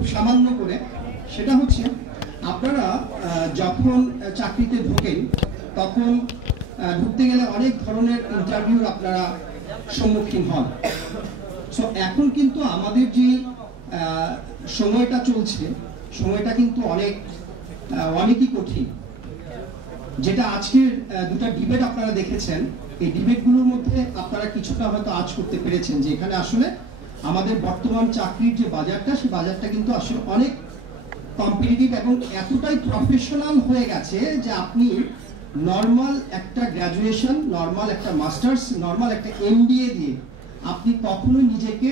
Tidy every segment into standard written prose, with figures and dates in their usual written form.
খুব সামান্য করে, সেটা হচ্ছে আপনারা যখন চাকরিতে ঢোকেন তখন ঢুকতে গেলে অনেক ধরনের ইন্টারভিউর আপনারা সম্মুখীন হন। সো এখন কিন্তু আমাদের যে সময়টা চলছে, সময়টা কিন্তু অনেকই কঠিন। যেটা আজকের দুটা ডিবেট আপনারা দেখেছেন, এই ডিবেটগুলোর মধ্যে আপনারা কিছুটা হয়তো আজ করতে পেরেছেন যে এখানে আসলে আমাদের বর্তমান চাকরির যে বাজারটা, সেই বাজারটা কিন্তু আসলে অনেক কম্পিটিটিভ এবং এতটাই প্রফেশনাল হয়ে গেছে যে আপনি নর্মাল একটা গ্র্যাজুয়েশন, নর্মাল একটা মাস্টার্স, নর্মাল একটা MBA দিয়ে আপনি কখনোই নিজেকে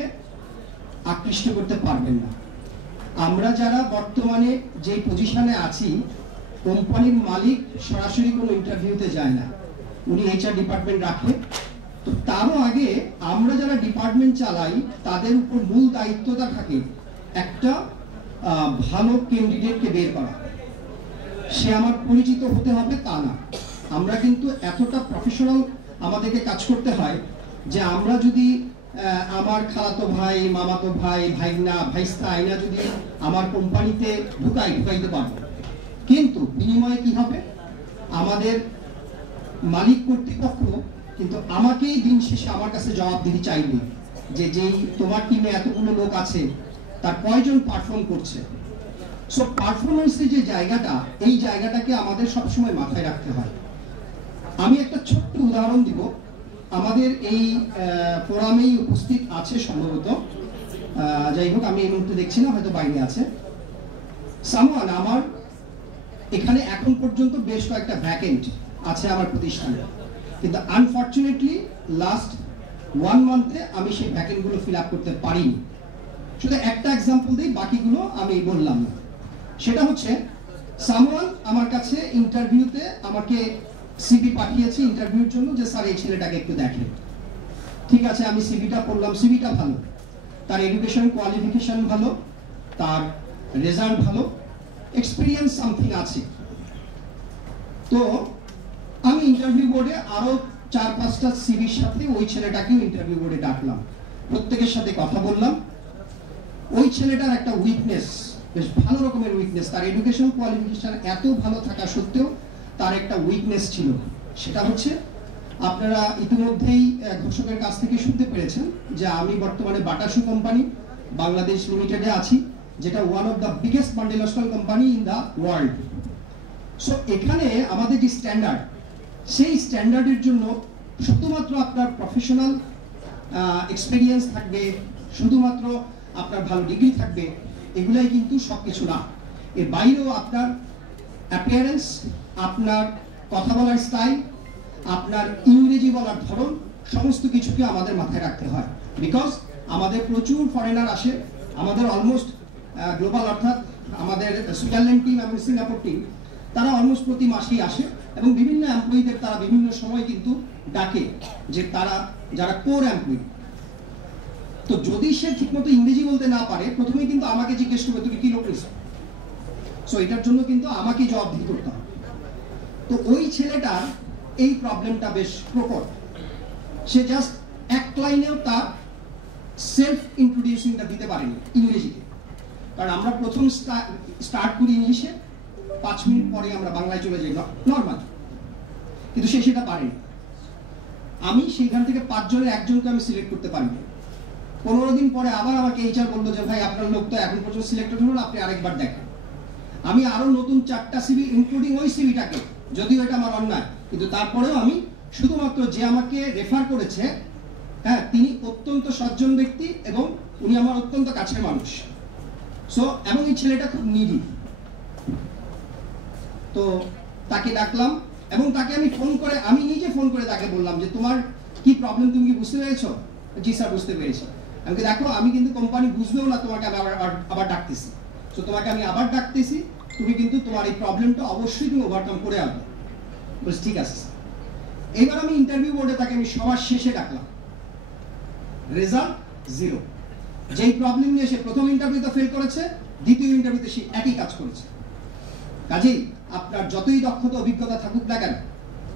আকৃষ্ট করতে পারবেন না। আমরা যারা বর্তমানে যে পজিশনে আছি, কোম্পানির মালিক সরাসরি কোনো ইন্টারভিউতে যায় না, উনি HR ডিপার্টমেন্ট রাখে। তো তারও আগে আমরা যারা ডিপার্টমেন্ট চালাই তাদের উপর মূল দায়িত্বটা থাকে একটা ভালো ক্যান্ডিডেটকে বের করা। সে আমার পরিচিত হতে হবে তা না, আমরা কিন্তু এতটা প্রফেশনাল আমাদেরকে কাজ করতে হয় যে আমরা যদি আমার খালাতো ভাই, মামাতো ভাই, ভাইনা, ভাইস্তা, আইনা যদি আমার কোম্পানিতে ঢুকাইতে পারবো, কিন্তু বিনিময়ে কি হবে, আমাদের মালিক কর্তৃপক্ষ কিন্তু আমাকেই দিন শেষে আমার কাছে জবাবদিহি চাইবে যে যেই তোমার টিমে এতগুলো লোক আছে তার কয়জন পারফর্ম করছে। সো পারফরমেন্সের যে জায়গাটা, এই জায়গাটাকে আমাদের সবসময় মাথায় রাখতে হয়। আমি একটা ছোট্ট উদাহরণ দিব, আমাদের এই ফোরামেই উপস্থিত আছে সম্ভবত, যাই হোক আমি এই মুহূর্তে দেখছি না, হয়তো বাইরে আছে সামওয়ান। আমার এখানে এখন পর্যন্ত বেশ কয়েকটা ভ্যাকেন্ট আছে আমার প্রতিষ্ঠানে, কিন্তু আনফরচুনেটলি লাস্ট 1 মান্থে আমি সেই ভ্যাকেন্টগুলো ফিল আপ করতে পারিনি। শুধু একটা এক্সাম্পল দিই, বাকিগুলো আমি বললাম না। সেটা হচ্ছে সামওয়ান আমার কাছে ইন্টারভিউতে আমাকে সিভি পাঠিয়েছে ইন্টারভিউর জন্য যে স্যার এই ছেলেটাকে একটু দেখেন। ঠিক আছে, আমি সিভিটা পড়লাম, সিভিটা ভালো, তার এডুকেশন কোয়ালিফিকেশন ভালো, তার রেজাল্ট ভালো, এক্সপিরিয়েন্স সামথিং আছে। তো আমি ইন্টারভিউ বোর্ডে আরো 4-5টা সিভির সাথে ওই ছেলেটাকেও ইন্টারভিউ বোর্ডে ডাকলাম, প্রত্যেকের সাথে কথা বললাম। ওই ছেলেটার একটা উইকনেস, বেশ ভালো রকমের উইকনেস, তার এডুকেশন কোয়ালিফিকেশন এত ভালো থাকা সত্ত্বেও তার একটা উইকনেস ছিল। সেটা হচ্ছে, আপনারা ইতিমধ্যেই ঘোষকের কাছ থেকে শুনতে পেরেছেন যে আমি বর্তমানে বাটা শু কোম্পানি বাংলাদেশ লিমিটেডে আছি, যেটা one of the biggest multinational company in the world. So এখানে আমাদের যে স্ট্যান্ডার্ড, সেই স্ট্যান্ডার্ডের জন্য শুধুমাত্র আপনার প্রফেশনাল এক্সপিরিয়েন্স থাকবে, শুধুমাত্র আপনার ভালো ডিগ্রি থাকবে, এগুলাই কিন্তু সবকিছু না। এর বাইরেও আপনার অ্যাপিয়ারেন্স, আপনার কথা বলার স্টাইল, আপনার ইংরেজি বলার ধরন, সমস্ত কিছুকে আমাদের মাথায় রাখতে হয়। বিকজ আমাদের প্রচুর ফরেনার আসে, আমাদের অলমোস্ট গ্লোবাল, অর্থাৎ আমাদের সুইজারল্যান্ড টিম এবং সিঙ্গাপুর টিম, তারা অলমোস্ট প্রতি মাসেই আসে এবং বিভিন্ন এমপ্লয়ীদের তারা বিভিন্ন সময় কিন্তু ডাকে যে তারা যারা কোর এমপ্লয়ি। তো যদি সে ঠিকমতো ইংরেজি বলতে না পারে, প্রথমেই কিন্তু আমাকে জিজ্ঞেস করবে তুমি কি লোক নিছো। সো এটার জন্য কিন্তু আমাকে জবাবদিহি করতে হবে। তো ওই ছেলেটার এই প্রবলেমটা বেশ প্রকট। সে জাস্ট এক লাইনেও তার সেলফ ইন্ট্রোডিউসিংটা দিতে পারেনি ইংরেজিতে, কারণ আমরা প্রথম স্টার্ট করি ইংলিশে, 5 মিনিট পরে আমরা বাংলায় চলে যাই নর্মাল, কিন্তু সে সেটা পারেনি। আমি সেইখান থেকে 5 জনের একজনকে আমি সিলেক্ট করতে পারিনি। 15 দিন পরে আবার আমাকে HR বললো যে ভাই আপনার লোক তো এখন পর্যন্ত সিলেক্টেড হলো, আপনি আরেকবার দেখেন। আমি আরো নতুন 4টা সিভি ইনক্লুডিং ওই সিভিটাকে, যদিও এটা আমার অন্যায়, কিন্তু তারপরেও আমি শুধুমাত্র যে আমাকে রেফার করেছে, হ্যাঁ, তিনি অত্যন্ত সজ্জন ব্যক্তি এবং উনি আমার অত্যন্ত কাছের মানুষ। সো এবং এই ছেলেটা খুব নিডি। তো তাকে ডাকলাম এবং তাকে আমি নিজে ফোন করে তাকে বললাম যে তোমার কি প্রবলেম, তুমি কি বুঝতে পেরেছো? জি স্যার বুঝতে পেরেছি। আমি দেখো আমি কিন্তু কোম্পানি বুঝবেও না তোমাকে আবার ডাকতেছি, তো তোমাকে আমি আবার ডাকতেছি, তুমি কিন্তু তোমার এই প্রবলেমটা অবশ্যই তুমি ওভারকাম করে আসবে। বলছি ঠিক আছে। এবার আমি ইন্টারভিউ বোর্ডে তাকে আমি সবার শেষে ডাকলাম, রেজাল্ট 0। যেই প্রবলেম নিয়ে সে প্রথম ইন্টারভিউতে ফেল করেছে, দ্বিতীয় ইন্টারভিউতে সে একই কাজ করেছে। কাজেই আপনার যতই দক্ষতা অভিজ্ঞতা থাকুক না কেন,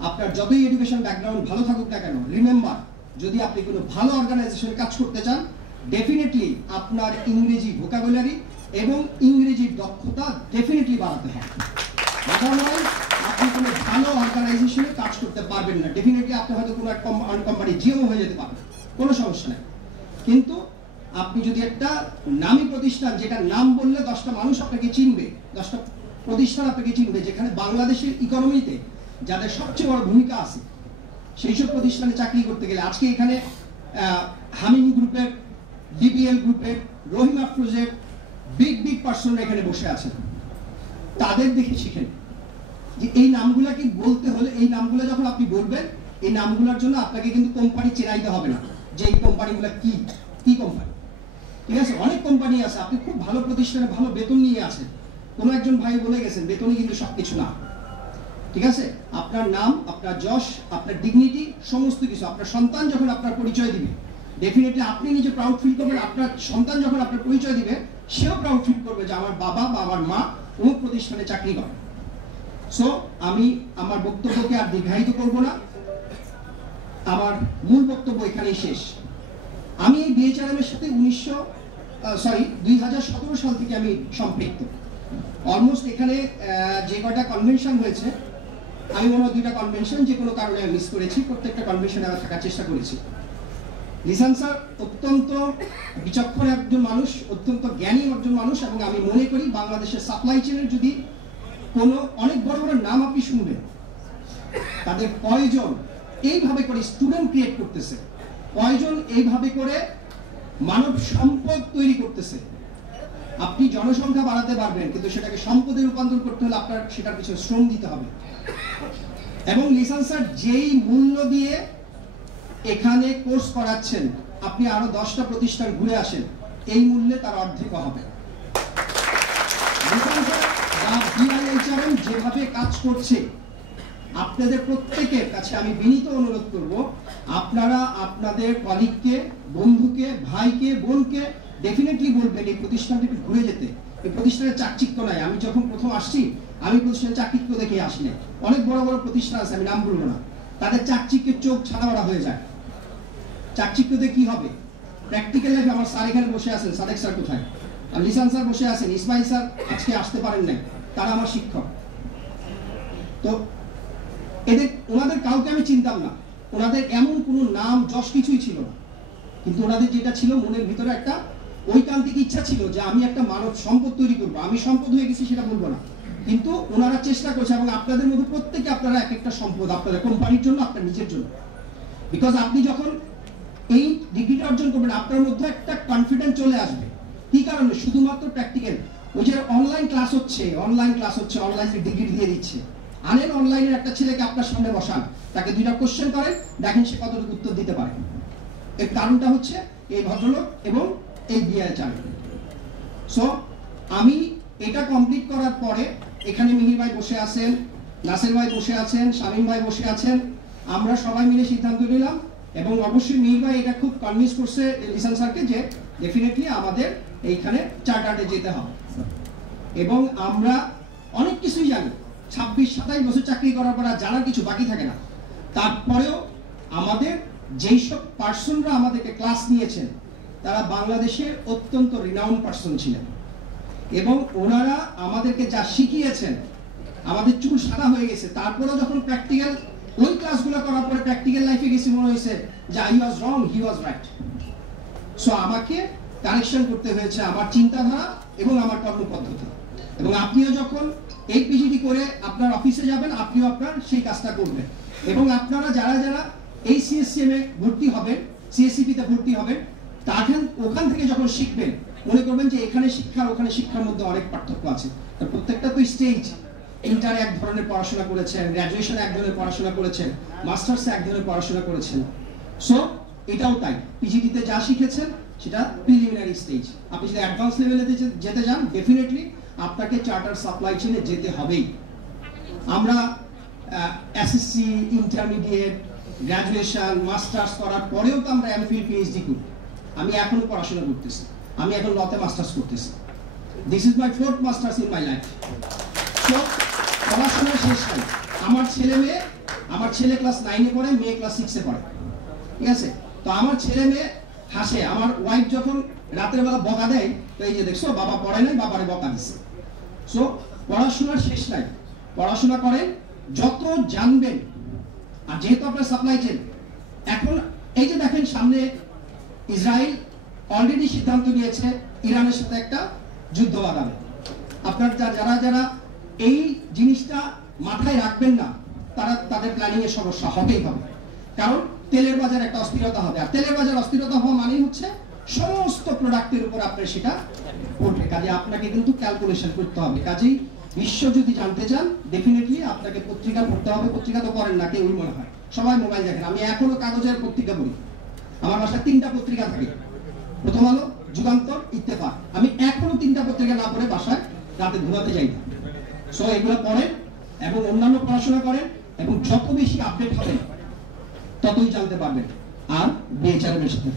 আপনার যতই এডুকেশন ব্যাকগ্রাউন্ড ভালো থাকুক না কেন, রিমেম্বার, যদি আপনি কোনো ভালো অর্গানাইজেশনে কাজ করতে চান, ডেফিনেটলি আপনার ইংরেজি ভোকাবুলারি এবং ইংরেজির দক্ষতা ডেফিনেটলি বাড়াতে হবে। আদারওয়াইজ আপনি কোনো ভালো অর্গানাইজেশনে কাজ করতে পারবেন না। ডেফিনেটলি আপনি হয়তো কোনো একটা কোম্পানি জিও হয়ে যেতে পারবেন, কোনো সমস্যা নেই, কিন্তু আপনি যদি একটা নামী প্রতিষ্ঠান, যেটা নাম বললে 10টা মানুষ আপনাকে চিনবে, 10টা প্রতিষ্ঠান আপনাকে চিনবে, যেখানে বাংলাদেশের ইকোনমিতে যাদের সবচেয়ে বড় ভূমিকা আছে, সেই সব প্রতিষ্ঠানে চাকরি করতে গেলে আজকে এখানে হামিম গ্রুপের, ডিপিএল গ্রুপের, রহিম আফরোজের বিগ পার্সনরা এখানে বসে আছেন, তাদের দেখে শিখেন যে এই নামগুলা কি বলতে হলে, এই নামগুলো যখন আপনি বলবেন, এই নামগুলোর জন্য আপনাকে কিন্তু কোম্পানি চেনাইতে হবে না যে এই কোম্পানিগুলো কি কোম্পানি। ঠিক আছে, অনেক কোম্পানি আছে, আপনি খুব ভালো প্রতিষ্ঠানে ভালো বেতন নিয়ে আছেন, কোনো একজন ভাই বলে গেছেন বেতনই কিন্তু সবকিছু না। ঠিক আছে, আপনার নাম, আপনার যশ, আপনার ডিগনিটি, সমস্ত কিছু আপনার সন্তান যখন আপনার পরিচয় দিবে, ডেফিনেটলি আপনি নিজে প্রাউড ফিল করবেন। আপনার সন্তান যখন আপনার পরিচয় দিবে, সেও প্রাউড ফিল করবে যে আমার বাবা বা আমার মা অমুক প্রতিষ্ঠানে চাকরি করে। সো আমি আমার বক্তব্যকে আর দীর্ঘায়িত করব না, আমার মূল বক্তব্য এখানেই শেষ। আমি এই বিএচআরএম এর সাথে 2017 সাল থেকে আমি সম্পৃক্ত। অলমোস্ট এখানে যে কয়টা কনভেনশন হয়েছে, আমি মনে হয় 2টা কনভেনশন যে কোনো কারণে মিস করেছি, প্রত্যেকটা কনভেনশনে আমি থাকার চেষ্টা করেছি। লিসান স্যার অত্যন্ত বিচক্ষণ একজন মানুষ, অত্যন্ত জ্ঞানী একজন মানুষ, এবং আমি মনে করি বাংলাদেশের সাপ্লাই চেনের যদি কোনো অনেক বড় বড় নাম আপনি শুনবেন, তাদের কয়জন এইভাবে করে স্টুডেন্ট ক্রিয়েট করতেছে, কয়জন এইভাবে করে মানব সম্পদ তৈরি করতেছে। আপনি জনসংখ্যা বাড়াতে পারবেন, কিন্তু সেটাকে সম্পদে রূপান্তর করতে হলে আপনার সেটার পিছনে শ্রম দিতে হবে। এবং লিসান স্যার যেই মূল্য দিয়ে এখানে কোর্স করাচ্ছেন, আপনি আরো 10টা প্রতিষ্ঠান ঘুরে আসেন, এই মূল্যে তার অর্ধেক হবে। লিসান স্যার বা বিআইএইচআরএম যেভাবে কাজ করছে, আপনাদের প্রত্যেকের কাছে আমি বিনীত অনুরোধ করব, আপনারা আপনাদের কলিগকে, বন্ধুকে, ভাইকে, বোনকে ডেফিনেটলি বলবেন এই প্রতিষ্ঠানটা একটু ঘুরে যেতে। এই প্রতিষ্ঠানের চাকচিক্য নাই। আমি যখন প্রথম আসছি, আমি প্রতিষ্ঠানের চাকচিক্য দেখে আসি না। অনেক বড় বড় প্রতিষ্ঠান আছে, আমি নাম বলবো না, তাদের চাকচিক্যের চোখ ছাড়া হয়ে যায়। চাকচিক্যতে কি হবে? প্র্যাকটিক্যাল লাইফে আমার স্যার এখানে বসে আছেন, সাদেক স্যার কোথায়, আর লিসান স্যার বসে আছেন, ইসমাইল স্যার আজকে আসতে পারেন নাই, তারা আমার শিক্ষক। তো এদের, ওনাদের কাউকে আমি চিনতাম না, ওনাদের এমন কোনো নাম যশ কিছুই ছিল না, কিন্তু ওনাদের যেটা ছিল মনের ভিতরে একটা ঐকান্তিক ইচ্ছা ছিল যে আমি একটা মানব সম্পদ তৈরি করবো। আমি সম্পদ হয়ে গেছি সেটা বলবো না, কিন্তু ওনারা চেষ্টা করছে। এবং আপনাদের মধ্যে প্রত্যেকে আপনারা এক একটা সম্পদ, আপনাদের কোম্পানির জন্য, আপনার নিজের জন্য। বিকজ আপনি যখন এই ডিগ্রিটা অর্জন করবেন, আপনার মধ্যে একটা কনফিডেন্স চলে আসবে। কি কারণে? শুধুমাত্র প্র্যাকটিক্যাল। ওই যে অনলাইন ক্লাস হচ্ছে, অনলাইনে ডিগ্রি দিয়ে দিচ্ছে। আনেন অনলাইনের একটা ছেলেকে আপনার সামনে বসান, তাকে 2টা কোশ্চেন করেন, দেখেন সে কতটুকু উত্তর দিতে পারে। এর কারণটা হচ্ছে এই ভদ্রলোক এবং এই বিআইএইচআরএম। সো আমি এটা কমপ্লিট করার পরে এখানে মিহির ভাই বসে আছেন, নাসির ভাই বসে আছেন, শামীম ভাই বসে আছেন, আমরা সবাই মিলে সিদ্ধান্ত নিলাম, এবং অবশ্যই মিহির ভাই এটা খুব কনভিন্স করছে লিসান স্যারকে যে ডেফিনেটলি আমাদের এইখানে চার্টার্ডে যেতে হবে। এবং আমরা অনেক কিছুই জানি, 26-27 বছর চাকরি করার পর জানার কিছু বাকি থাকে না। তারপরেও আমাদের যেই সব পার্সনরা আমাদেরকে ক্লাস নিয়েছেন, তারা বাংলাদেশের অত্যন্ত রিনাউন্ড পার্সন ছিলেন, এবং ওনারা আমাদেরকে যা শিখিয়েছেন, আমাদের চুল সাদা হয়ে গেছে। তারপরেও যখন প্র্যাকটিক্যাল ওই ক্লাসগুলো করার পরে প্র্যাকটিক্যাল লাইফে গেছি, মনে হয়েছে যে I was wrong, he was right. So আমাকে কারেকশন করতে হয়েছে আমার চিন্তাধারা এবং আমার কর্মপদ্ধতি। এবং আপনিও যখন এই পিজিটি করে আপনার অফিসে যাবেন, আপনিও আপনার সেই কাজটা করবেন। এবং আপনারা যারা যারা এই সিএসসিএম এ ভর্তি হবেন, সিএসসিপি তে ভর্তি হবেন, ওখান থেকে যখন শিখবেন, মনে করবেন যে এখানে শিক্ষার ওখানে শিক্ষার মধ্যে অনেক পার্থক্য আছে। প্রত্যেকটা তো স্টেজ, ইন্টারে এক ধরনের পড়াশোনা করেছেন, গ্র্যাজুয়েশনে এক ধরনের পড়াশোনা করেছেন, মাস্টার্সে এক ধরনের পড়াশোনা করেছেন। সো এটাও তাই, পিজিটিতে যা শিখেছেন সেটা প্রিলিমিনারি স্টেজ। আপনি যদি অ্যাডভান্স লেভেলে যেতে যান, ডেফিনেটলি আপনাকে চার্টার সাপ্লাই চেনে যেতে হবেই। আমরা এসএসসি, ইন্টারমিডিয়েট, গ্র্যাজুয়েশন, মাস্টার্স করার পরেও তো আমরা এমফিল, পিএইচডি করি। আমি এখনো পড়াশোনা করতেছি, আমি এখন লতে মাস্টার্স করতেছি। This is my 4th masters in my life. So পড়াশোনা শেষ নাই। আমার ছেলে ক্লাস 9-এ পড়ে, মেয়ে ক্লাস 6-এ পড়ে। ঠিক আছে, তো আমার ছেলে মেয়ে হাসে। আমার ওয়াইফ যখন রাতের বেলা বকা দেয়, তো এই যে দেখছো বাবা পড়ে নাই, বাবারে বকা দিচ্ছে। সো পড়াশোনার শেষ নাই, পড়াশোনা করেন, যত জানবেন। আর যেহেতু আপনার সাপ্লাই চেন, এখন এই যে দেখেন সামনে ইসরায়েল অলরেডি সিদ্ধান্ত নিয়েছে ইরানের সাথে একটা যুদ্ধ বাঁধাবে। আপনার যারা যারা এই জিনিসটা মাথায় রাখবেন না, তারা তাদের প্ল্যানিং এর সমস্যা হবেই হবে। কারণ তেলের বাজার একটা অস্থিরতা হবে, আর তেলের বাজার অস্থিরতা হওয়া মানেই হচ্ছে সমস্ত প্রোডাক্টের উপর আপনার সেটা পড়বে। কাজে আপনাকে কিন্তু ক্যালকুলেশন করতে হবে। কাজেই বিশ্ব যদি জানতে চান, ডেফিনেটলি আপনাকে পত্রিকা পড়তে হবে। পত্রিকা তো পড়েন না কেউই মনে হয়, সবাই মোবাইল দেখেন। আমি এখনো কাগজের পত্রিকা পড়ি, আমার বাসায় 3টা পত্রিকা থাকে, প্রথম আলো, যুগান্তর, ইত্তেফাক। আমি এখনো 3টা পত্রিকা না পড়ে বাসায় রাতে ঘুমাতে যাই না। সো এগুলো পড়েন এবং অন্যান্য পড়াশোনা করেন, এবং যত বেশি আপডেট হবেন ততই জানতে পারবেন। আর বিএচআরএম এর সাথে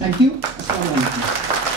থ্যাংক ইউ। আসসালামু আলাইকুম।